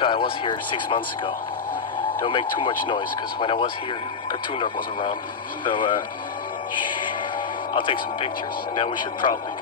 So I was here 6 months ago. Don't make too much noise, because when I was here, Cartoon Dog was around. So, shh. I'll take some pictures, and then we should probably